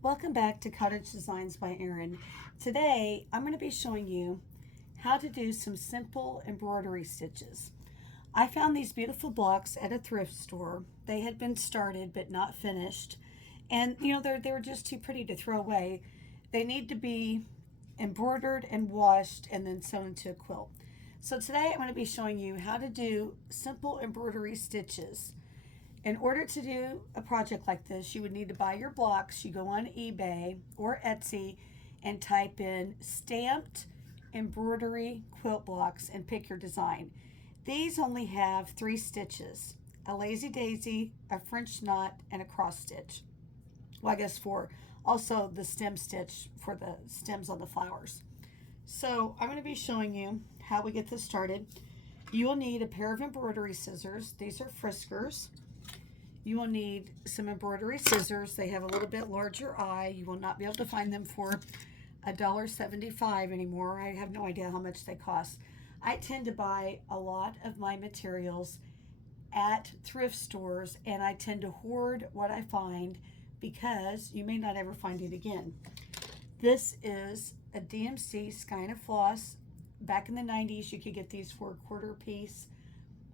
Welcome back to Cottage Designs by Erin. Today I'm going to be showing you how to do some simple embroidery stitches. I found these beautiful blocks at a thrift store. They had been started but not finished, and they were just too pretty to throw away. They need to be embroidered and washed and then sewn into a quilt. So today I'm going to be showing you how to do simple embroidery stitches. In order to do a project like this, you would need to buy your blocks. You go on eBay or Etsy and type in stamped embroidery quilt blocks and pick your design. These only have 3 stitches: a lazy daisy, a French knot, and a cross stitch. Well, I guess 4. Also the stem stitch for the stems on the flowers. So I'm going to be showing you how we get this started. You will need a pair of embroidery scissors. These are Friskers. You will need some embroidery scissors. They have a little bit larger eye. You will not be able to find them for $1.75 anymore. I have no idea how much they cost. I tend to buy a lot of my materials at thrift stores, and I tend to hoard what I find because you may not ever find it again. This is a DMC Skein of Floss. Back in the 90s, you could get these for a quarter piece.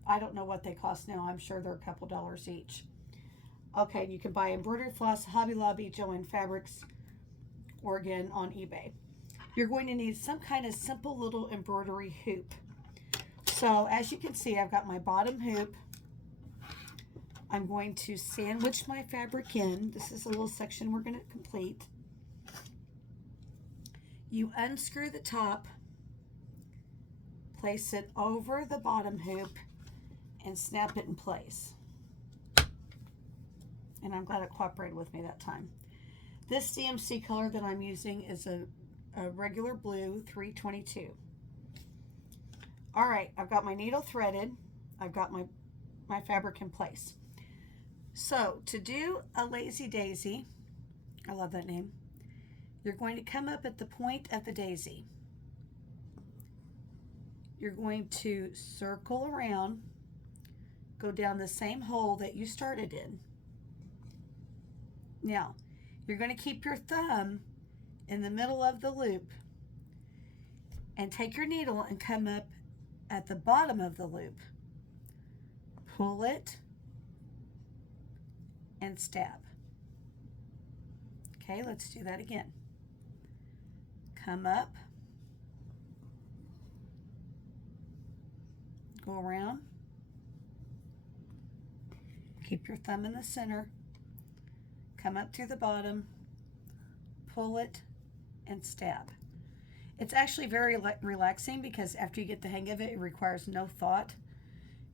I don't know what they cost now. I'm sure they're a couple dollars each. Okay, you can buy embroidered floss, Hobby Lobby, Joann Fabrics, or again on eBay. You're going to need some kind of simple little embroidery hoop. So as you can see, I've got my bottom hoop. I'm going to sandwich my fabric in. This is a little section we're going to complete. You unscrew the top, place it over the bottom hoop, and snap it in place. And I'm glad it cooperated with me that time. This DMC color that I'm using is a regular blue 322. All right, I've got my needle threaded. I've got my fabric in place. So to do a lazy daisy, I love that name, you're going to come up at the point of the daisy. You're going to circle around, go down the same hole that you started in. Now, you're going to keep your thumb in the middle of the loop and take your needle and come up at the bottom of the loop. Pull it and stab. Okay, let's do that again. Come up, go around, keep your thumb in the center, come up to the bottom, pull it, and stab. It's actually very relaxing because after you get the hang of it, it requires no thought.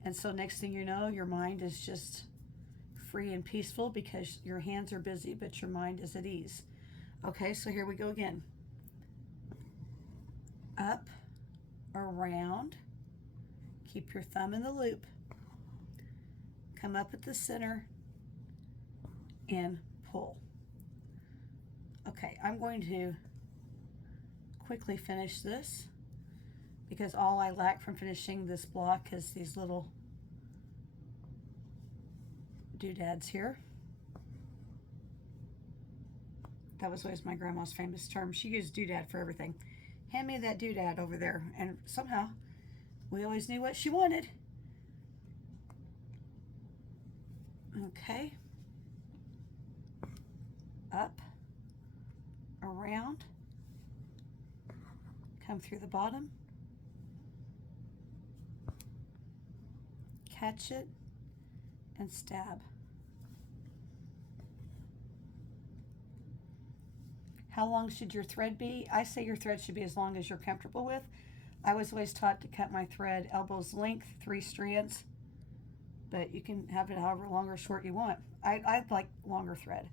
And so next thing you know, your mind is just free and peaceful because your hands are busy, but your mind is at ease. Okay, so here we go again. Up, around, keep your thumb in the loop, come up at the center, and pull. Okay, I'm going to quickly finish this because all I lack from finishing this block is these little doodads here. That was always my grandma's famous term. She used doodad for everything. Hand me that doodad over there. And somehow we always knew what she wanted. Okay. Up, around, come through the bottom, catch it, and stab. How long should your thread be? I say your thread should be as long as you're comfortable with. I was always taught to cut my thread elbows length, 3 strands, but you can have it however long or short you want. I like longer thread.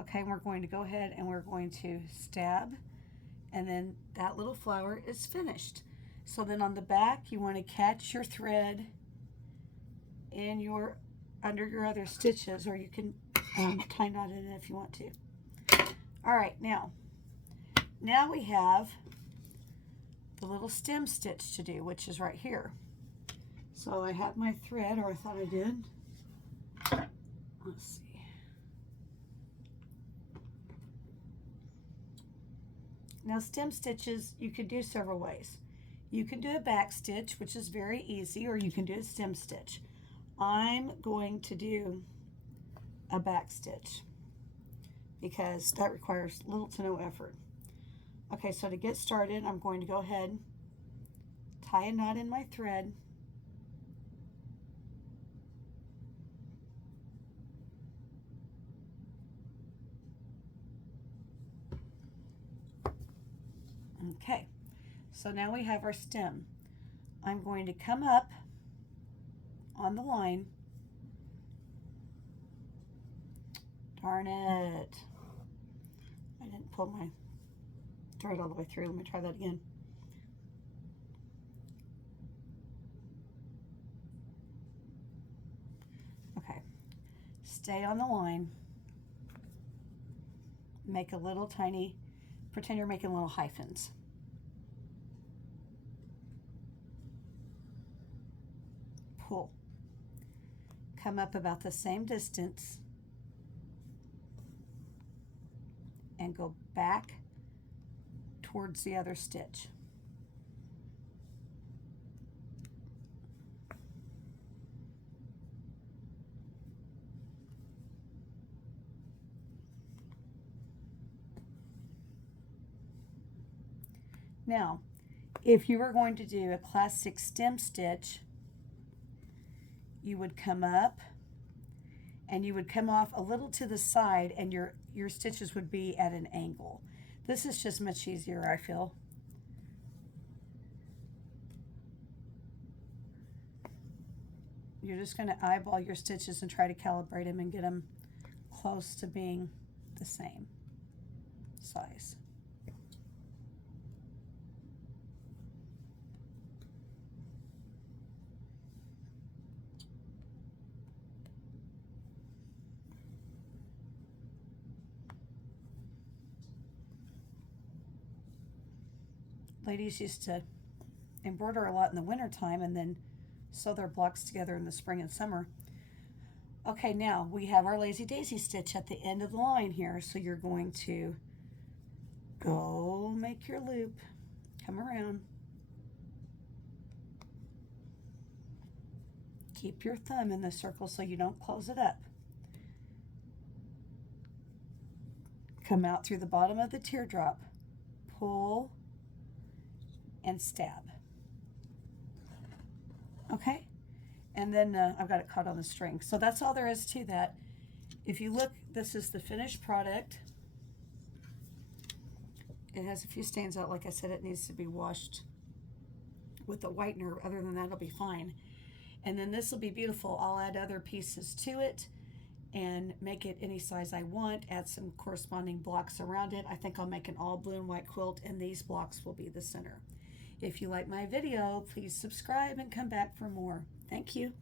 Okay, we're going to go ahead and we're going to stab, and then that little flower is finished. So then on the back, you want to catch your thread in under your other stitches, or you can tie knot it if you want to. All right, now we have the little stem stitch to do, which is right here. So I have my thread, or I thought I did. Let's see. Now stem stitches you can do several ways. You can do a back stitch, which is very easy, or you can do a stem stitch. I'm going to do a back stitch because that requires little to no effort. Okay, so to get started, I'm going to go ahead, tie a knot in my thread, okay, so now we have our stem. I'm going to come up on the line. Darn it. I didn't pull my thread all the way through. Let me try that again. Okay. Stay on the line. Make a little tiny, pretend you're making little hyphens. Pull. Come up about the same distance and go back towards the other stitch. Now, if you were going to do a classic stem stitch, you would come up and you would come off a little to the side and your stitches would be at an angle. This is just much easier, I feel. You're just going to eyeball your stitches and try to calibrate them and get them close to being the same size. Ladies used to embroider a lot in the winter time and then sew their blocks together in the spring and summer. Okay, now we have our lazy daisy stitch at the end of the line here. So you're going to go make your loop, come around, keep your thumb in the circle so you don't close it up. Come out through the bottom of the teardrop, pull, and stab. Okay, and then I've got it caught on the string. So that's all there is to that. If you look, this is the finished product. It has a few stains out. Like I said, it needs to be washed with a whitener. Other than that, it'll be fine. And then this will be beautiful. I'll add other pieces to it and make it any size I want, add some corresponding blocks around it. I think I'll make an all blue and white quilt, and these blocks will be the center. If you like my video, please subscribe and come back for more. Thank you.